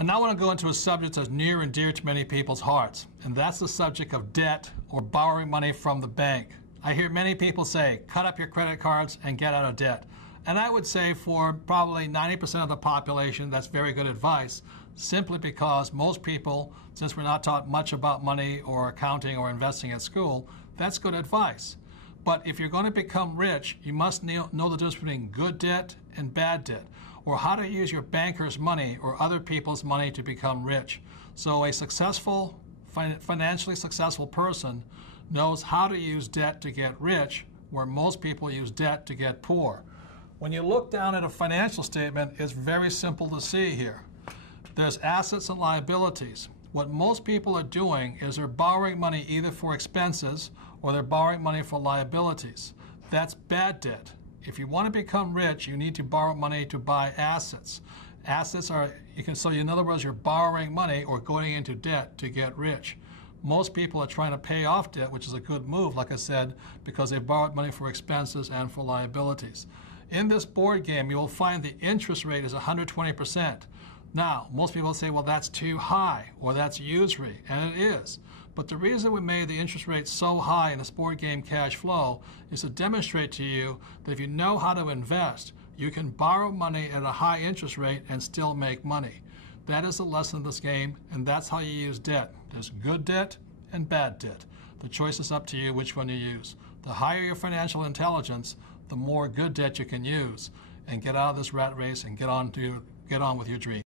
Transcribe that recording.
I now want to go into a subject that's near and dear to many people's hearts, and that's the subject of debt or borrowing money from the bank. I hear many people say, cut up your credit cards and get out of debt. And I would say for probably 90% of the population, that's very good advice, simply because most people, since we're not taught much about money or accounting or investing at school, that's good advice. But if you're going to become rich, you must know the difference between good debt and bad debt, or how to use your banker's money or other people's money to become rich. So a successful, financially successful person knows how to use debt to get rich, where most people use debt to get poor. When you look down at a financial statement, it's very simple to see here. There's assets and liabilities. What most people are doing is they're borrowing money either for expenses or they're borrowing money for liabilities. That's bad debt. If you want to become rich, you need to borrow money to buy assets. Assets are, in other words, you're borrowing money or going into debt to get rich. Most people are trying to pay off debt, which is a good move, like I said, because they borrowed money for expenses and for liabilities. In this board game, you will find the interest rate is 120%. Now, most people say, well, that's too high, or that's usury, and it is. But the reason we made the interest rate so high in this board game Cashflow is to demonstrate to you that if you know how to invest, you can borrow money at a high interest rate and still make money. That is the lesson of this game, and that's how you use debt. There's good debt and bad debt. The choice is up to you which one you use. The higher your financial intelligence, the more good debt you can use, and get out of this rat race and get on with your dream.